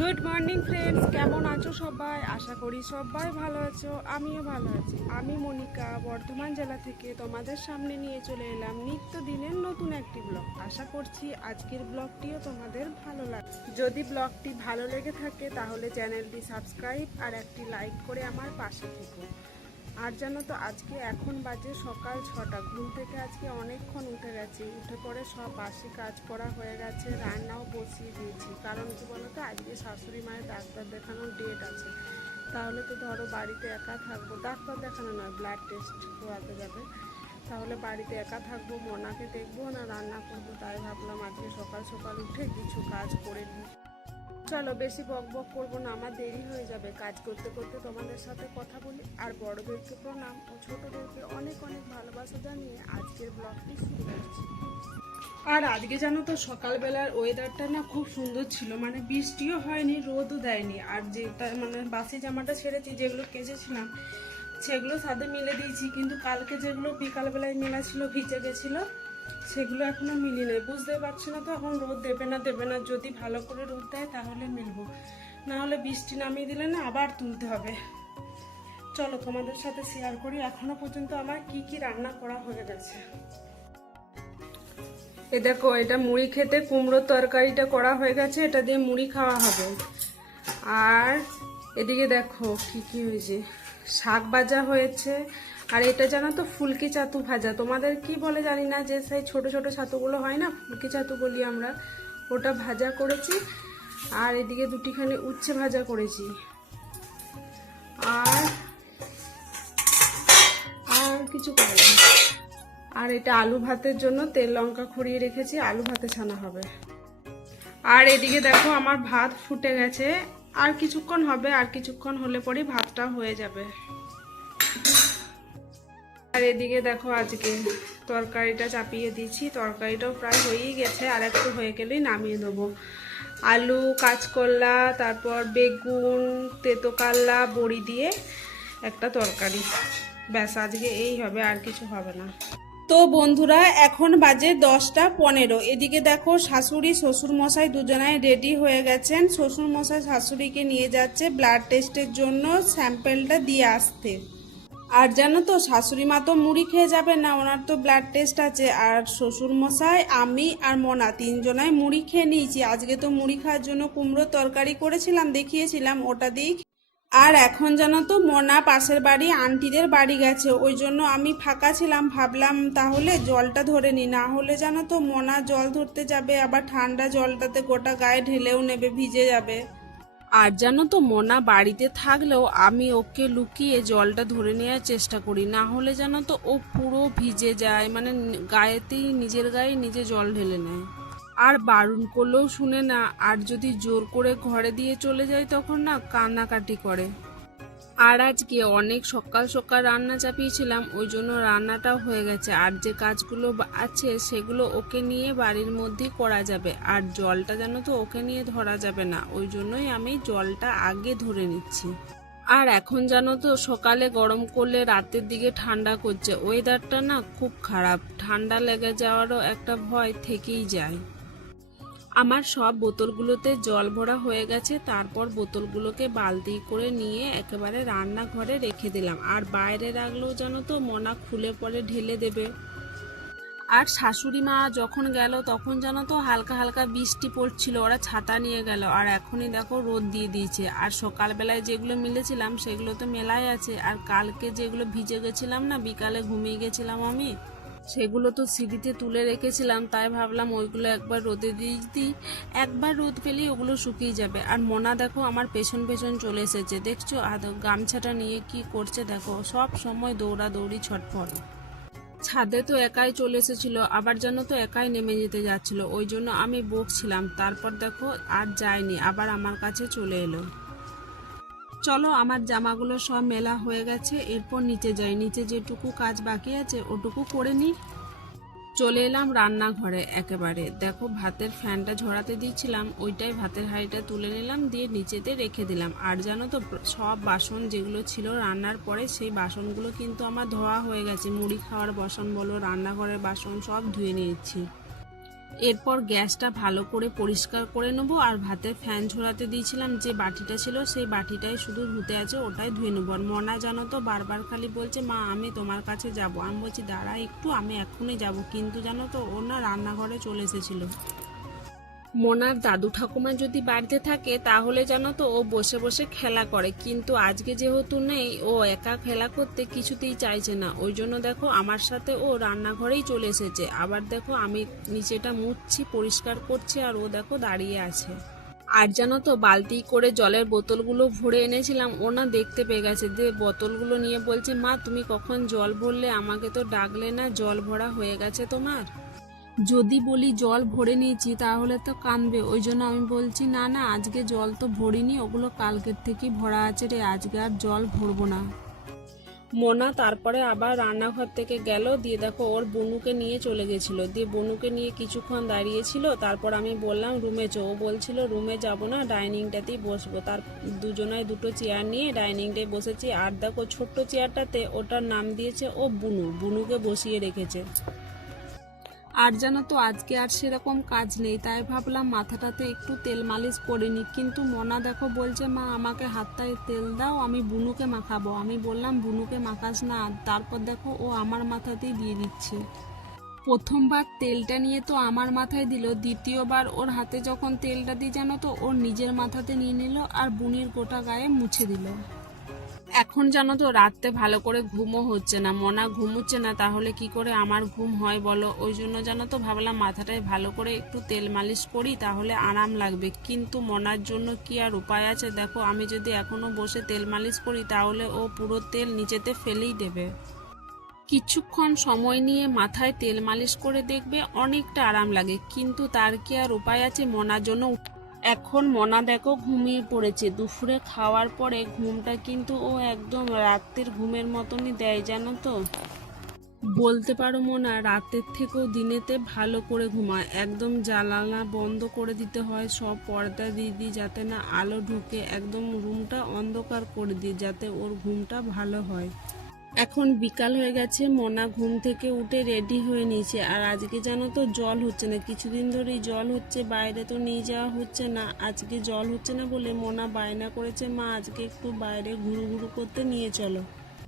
Good morning friends, কেমন আছো সবাই? আশা করি সবাই ভালো আছো, আমিও ভালো আছি। আমি মনিকা বর্ধমান জেলা থেকে তোমাদের সামনে নিয়ে চলে এলাম নিত্যদিনের নতুন একটি ব্লগ। আশা করছি আজকের ব্লগটিও তোমাদের ভালো লাগবে। যদি ব্লগটি ভালো লেগে থাকে তাহলে চ্যানেলটি সাবস্ক্রাইব আর একটি লাইক করে আমার পাশে থেকো। আর জানো তো আজকে এখন বাজে সকাল 6টা। ঘুম থেকে আজকে অনেকক্ষণ উঠে গেছি। উঠে পরে সব বাসি কাজ করা হয়ে গেছে, রান্নাও বসিয়ে দিয়েছি। কারণ কি বলো তো, আজকে শাশুড়ি মায়ের ডাক্তার দেখানোর ডেট আছে। তাহলে তো ধরো বাড়িতে একা থাকবো, ডাক্তার দেখানো নয়, ব্লাড টেস্ট করাতে যাবে। তাহলে বাড়িতে একা থাকবো, মনাকে দেখবো না রান্না করবো। তাই ভাবলাম আজকে সকাল সকাল উঠে কিছু কাজ করে নিই। চলো বেশি বক বক করবো না, আমার দেরি হয়ে যাবে। কাজ করতে করতে তোমাদের সাথে কথা বলি। আর বড়দেরকে প্রণাম ও ছোটদেরকে অনেক অনেক ভালোবাসা জানিয়ে আজকের ব্লগটি শুরু করছি। আর আজকে জানো তো সকালবেলার ওয়েদারটা না খুব সুন্দর ছিল, মানে বৃষ্টিও হয়নি, রোদও দেয়নি। আর যেটা মানে বাসি জামাটা ছেড়েছি, যেগুলো কেচেছিলাম সেগুলো সাথে মিলে দিয়েছি, কিন্তু কালকে যেগুলো বিকালবেলায় মেলা ছিল ভিজে গেছিলো, সেগুলো এখনো মিলি নেই। বুঝতে পারছি না তো এখন রোদ দেবে না। যদি ভালো করে রোদ দেয় তাহলে মিলবো, না হলে বৃষ্টি নামিয়ে দিলে না আবার তুলতে হবে। চলো তোমাদের সাথে শেয়ার করি এখনো পর্যন্ত আমার কি কি রান্না করা হয়ে গেছে। এ দেখো, এটা মুড়ি খেতে কুমড়োর তরকারিটা করা হয়ে গেছে, এটা দিয়ে মুড়ি খাওয়া হবে। আর এদিকে দেখো কি কি হয়েছে, শাক ভাজা হয়েছে। আর এটা জানো তো ফুলকি ছাতু ভাজা, তোমাদের কি বলে জানি না, যে সেই ছোট ছোট ছাতুগুলো হয় না, ফুলকি ছাতু বলি আমরা, ওটা ভাজা করেছি। আর এদিকে দুটিখানি উচ্ছে ভাজা করেছি। আর আর কিছু করিনি। আর এটা আলু ভাতের জন্য তেল লঙ্কা খড়িয়ে রেখেছি, আলু ভাতে ছানা হবে। আর এদিকে দেখো আমার ভাত ফুটে গেছে, আর কিছুক্ষণ হবে, আর কিছুক্ষণ হলে পরেই ভাতটা হয়ে যাবে। আর এদিকে দেখো আজকে তরকারিটা চাপিয়ে দিয়েছি, তরকারিটাও প্রায় হয়েই গেছে, আর একটু হয়ে গেলেই নামিয়ে দেবো। আলু, কাঁচকলা, তারপর বেগুন, তেতো কাল্লা, বড়ি দিয়ে একটা তরকারি, ব্যাস আজকে এই হবে, আর কিছু হবে না। তো বন্ধুরা এখন বাজে 10টা 15। এদিকে দেখো শাশুড়ি শ্বশুর মশাই দুজনাই রেডি হয়ে গেছেন। শ্বশুর মশাই শাশুড়িকে নিয়ে যাচ্ছে ব্লাড টেস্টের জন্য স্যাম্পেলটা দিয়ে আসতে। আর জানো তো শাশুড়ি মা তো মুড়ি খেয়ে যাবে না, ওনার তো ব্লাড টেস্ট আছে। আর শ্বশুর মশাই, আমি আর মনা তিনজনাই মুড়ি খেয়ে নিয়েছি। আজকে তো মুড়ি খাওয়ার জন্য কুমড়োর তরকারি করেছিলাম, দেখিয়েছিলাম, ওটা দিয়েই। আর এখন জানো তো মনা পাশের বাড়ি আন্টিদের বাড়ি গেছে, ওই জন্য আমি ফাঁকা ছিলাম, ভাবলাম তাহলে জলটা ধরে নি। না হলে জানো তো মনা জল ধরতে যাবে, আবার ঠান্ডা জলটাতে গোটা গায়ে ঢেলেও নেবে, ভিজে যাবে। আর জানো তো মনা বাড়িতে থাকলেও আমি ওকে লুকিয়ে জলটা ধরে নেওয়ার চেষ্টা করি, না হলে জানো তো ও পুরো ভিজে যায়, মানে গায়েতেই নিজের গায়ে নিজে জল ঢেলে নেয়। আর বারণ করলেও শুনে না, আর যদি জোর করে ঘরে দিয়ে চলে যায় তখন না কান্নাকাটি করে। আর আজকে অনেক সকাল সকাল রান্না চাপিয়েছিলাম, ওই জন্য রান্নাটাও হয়ে গেছে। আর যে কাজগুলো আছে সেগুলো ওকে নিয়ে বাড়ির মধ্যেই করা যাবে। আর জলটা জানো তো ওকে নিয়ে ধরা যাবে না, ওই জন্যই আমি জলটা আগে ধরে নিচ্ছি। আর এখন জানো তো সকালে গরম করলে রাতের দিকে ঠান্ডা করছে, ওয়েদারটা না খুব খারাপ, ঠান্ডা লেগে যাওয়ারও একটা ভয় থেকেই যায়। আমার সব বোতলগুলোতে জল ভরা হয়ে গেছে, তারপর বোতলগুলোকে বালতি করে নিয়ে একেবারে রান্নাঘরে রেখে দিলাম। আর বাইরে রাখলেও জানো তো মনা খুলে পরে ঢেলে দেবে। আর শাশুড়ি মা যখন গেল তখন জানো তো হালকা হালকা বৃষ্টি পড়ছিল, ওরা ছাতা নিয়ে গেল। আর এখনই দেখো রোদ দিয়ে দিয়েছে। আর সকালবেলায় যেগুলো মিলেছিলাম সেগুলো তো মেলাই আছে। আর কালকে যেগুলো ভিজে গেছিলাম না, বিকালে ঘুমিয়ে গেছিলাম আমি, সেগুলো তো সিঁড়িতে তুলে রেখেছিলাম। তাই ভাবলাম ওইগুলো একবার রোদে দিয়ে দিই, একবার রোদ পেলেই ওগুলো শুকিয়ে যাবে। আর মনা দেখো আমার পেছন পেছন চলে এসেছে, দেখছো গামছাটা নিয়ে কি করছে দেখো, সব সময় দৌড়াদৌড়ি ছটফট। ছাদে তো একাই চলে এসেছিল, আবার জানো তো একাই নেমে যেতে যাচ্ছিল, ওই জন্য আমি বকছিলাম। তারপর দেখো আর যায়নি, আবার আমার কাছে চলে এলো। চলো আমার জামাগুলো সব মেলা হয়ে গেছে, এরপর নিচে যাই, নিচে যেটুকু কাজ বাকি আছে ওটুকু করে নিই। চলে এলাম রান্নাঘরে একেবারে, দেখো ভাতের ফ্যানটা ঝরাতে দিয়েছিলাম, ওইটাই ভাতের হাঁড়িটা তুলে নিলাম, দিয়ে নিচেতে রেখে দিলাম। আর জানো তো সব বাসন যেগুলো ছিল রান্নার পরে সেই বাসনগুলো কিন্তু আমার ধোয়া হয়ে গেছে, মুড়ি খাওয়ার বাসন বলো, রান্নাঘরের বাসন সব ধুয়ে নিয়েছি। এরপর গ্যাসটা ভালো করে পরিষ্কার করে নেবো, আর ভাতের ফ্যান ঝরাতে দিয়েছিলাম যে বাটিটা ছিল সেই বাটিটাই শুধু ধুতে আছে, ওটাই ধুয়ে নেবো। আর মনা জানো তো বারবার খালি বলছে মা আমি তোমার কাছে যাব। আমি বলছি দাঁড়া একটু, আমি এক্ষুনি যাব, কিন্তু জানো তো ও না রান্নাঘরে চলে এসেছিল। মোনার দাদু ঠাকুমা যদি বাড়িতে থাকে তাহলে জানো তো ও বসে বসে খেলা করে, কিন্তু আজকে যেহেতু নেই ও একা খেলা করতে কিছুতেই চাইছে না। ওই জন্য দেখো আমার সাথে ও রান্নাঘরেই চলে এসেছে। আবার দেখো আমি নিচেটা মুছছি, পরিষ্কার করছি, আর ও দেখো দাঁড়িয়ে আছে। আর জানো তো বালতি করে জলের বোতলগুলো ভরে এনেছিলাম, ও না দেখতে পেয়ে গেছে, দিয়ে বোতলগুলো নিয়ে বলছে মা তুমি কখন জল ভরলে, আমাকে তো ডাকলে না, জল ভরা হয়ে গেছে তোমার। যদি বলি জল ভরে নিয়েছি তাহলে তো কাঁদবে, ওই জন্য আমি বলছি না না আজকে জল তো ভরিনি, ওগুলো কালকের থেকেই ভরা আছে রে, আজকে আর জল ভরবো না। মোনা তারপরে আবার রান্নাঘর থেকে গেল, দিয়ে দেখো ওর বনুকে নিয়ে চলে গেছিল, দিয়ে বনুকে নিয়ে কিছুক্ষণ দাঁড়িয়েছিল। তারপর আমি বললাম রুমে চো, ও বলছিল রুমে যাব না ডাইনিংটাতেই বসবো। তার দুজনায় দুটো চেয়ার নিয়ে ডাইনিংটায় বসেছি। আর দেখো ছোট্ট চেয়ারটাতে ওটার নাম দিয়েছে ও বুনু, বুনুকে বসিয়ে রেখেছে। আর জানো তো আজকে আর সেরকম কাজ নেই, তাই ভাবলাম মাথাটাতে একটু তেল মালিশ করে নি, কিন্তু মনা দেখো বলছে মা আমাকে হাতটায় তেল দাও, আমি বুনুকে মাখাবো। আমি বললাম বুনুকে মাখাস না, তারপর দেখো ও আমার মাথাতেই দিয়ে দিচ্ছে। প্রথমবার তেলটা নিয়ে তো আমার মাথায় দিল, দ্বিতীয়বার ওর হাতে যখন তেলটা দিই জানো তো ওর নিজের মাথাতে নিয়ে নিল আর বুনির গোটা গায়ে মুছে দিল। এখন জানো তো রাতে ভালো করে ঘুমও হচ্ছে না, মনা ঘুমোচ্ছে না, তাহলে কি করে আমার ঘুম হয় বলো। ওই জন্য জানো তো ভাবলাম মাথাটায় ভালো করে একটু তেল মালিশ করি, তাহলে আরাম লাগবে। কিন্তু মনার জন্য কি আর উপায় আছে, দেখো আমি যদি এখনো বসে তেল মালিশ করি তাহলে ও পুরো তেল নিচেতে ফেলেই দেবে। কিছুক্ষণ সময় নিয়ে মাথায় তেল মালিশ করে দেখবে অনেকটা আরাম লাগে, কিন্তু তার কি আর উপায় আছে মনার জন্য। এখন মনা দেখো ঘুমিয়ে পড়েছে, দুপুরে খাওয়ার পরে ঘুমটা কিন্তু ও একদম রাতের ঘুমের মতনই দেয় জানো তো। বলতে পারো মনা রাতের থেকেও দিনেতে ভালো করে ঘুমায়, একদম জানালা বন্ধ করে দিতে হয়, সব পর্দা দিয়ে দিই যাতে না আলো ঢুকে, একদম রুমটা অন্ধকার করে দিই যাতে ওর ঘুমটা ভালো হয়। এখন বিকাল হয়ে গেছে, মনা ঘুম থেকে উঠে রেডি হয়ে নিয়েছে। আর আজকে জানো তো জল হচ্ছে না, কিছুদিন ধরেই জল হচ্ছে, বাইরে তো নিয়ে যাওয়া হচ্ছে না। আজকে জল হচ্ছে না বলে মনা বায়না করেছে মা আজকে একটু বাইরে ঘুরু ঘুরু করতে নিয়ে চলো।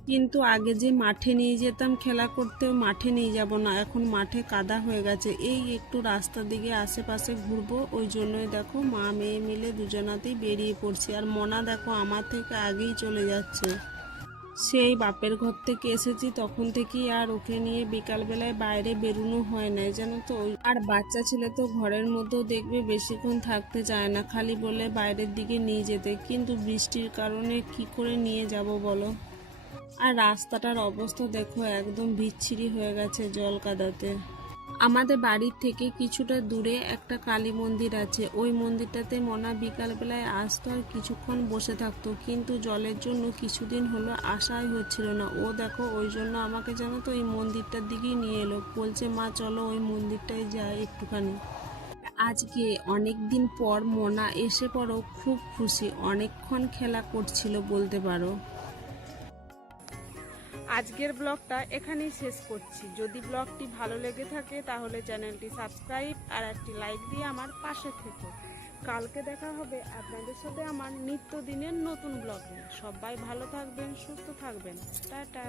কিন্তু আগে যে মাঠে নিয়ে যেতাম খেলা করতে, মাঠে নিয়ে যাব না, এখন মাঠে কাদা হয়ে গেছে। এই একটু রাস্তার দিকে আশেপাশে ঘুরবো, ওই জন্যই দেখো মা মেয়ে মিলে দুজনাতেই বেরিয়ে পড়ছি। আর মনা দেখো আমার থেকে আগেই চলে যাচ্ছে। সেই বাপের ঘর থেকে এসেছি তখন থেকেই আর ওকে নিয়ে বিকালবেলায় বাইরে বেরোনো হয় না জানো তো। আর বাচ্চা ছেলে তো ঘরের মধ্যেও দেখবে বেশিক্ষণ থাকতে চায় না, খালি বলে বাইরের দিকে নিয়ে যেতে, কিন্তু বৃষ্টির কারণে কি করে নিয়ে যাব বলো। আর রাস্তাটার অবস্থা দেখো একদম বিচ্ছিরি হয়ে গেছে জল কাদাতে। আমাদের বাড়ির থেকে কিছুটা দূরে একটা কালী মন্দির আছে, ওই মন্দিরটাতে মনা বিকালবেলায় আসতো আর কিছুক্ষণ বসে থাকতো, কিন্তু জলের জন্য কিছুদিন হলো আসাই হচ্ছিল না। ও দেখো ওই জন্য আমাকে জানো তো ওই মন্দিরটার দিকেই নিয়ে এলো, বলছে মা চলো ওই মন্দিরটায় যাই একটুখানি। আজকে অনেক দিন পর মনা এসে পড়ো খুব খুশি, অনেকক্ষণ খেলা করছিল বলতে পারো। আজকের ব্লগটা এখানেই শেষ করছি। যদি ব্লগটি ভালো লেগে থাকে তাহলে চ্যানেলটি সাবস্ক্রাইব আর একটি লাইক দিয়ে আমার পাশে থেকো। কালকে দেখা হবে আপনাদের সাথে আমার নিত্যদিনের নতুন ব্লগে। সবাই ভালো থাকবেন, সুস্থ থাকবেন, টাটা।